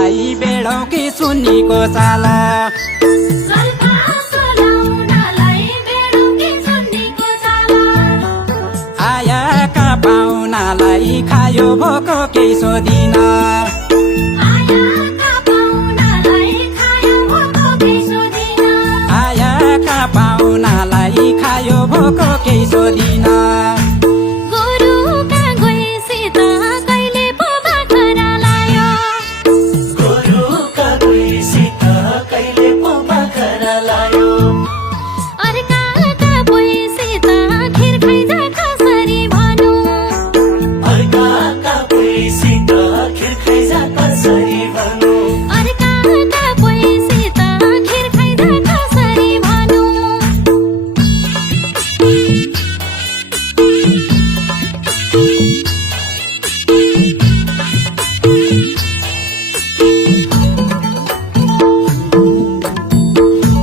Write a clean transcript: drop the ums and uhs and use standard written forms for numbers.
बेडौँ कि सुन्नीको साला आयाका पाहुनालाई खायो भोको केही सोधिन आयाका पाहुनालाई खायो भोको केही सोधिन अर्काका पैसित खिर खाइजा कसरी भन्नु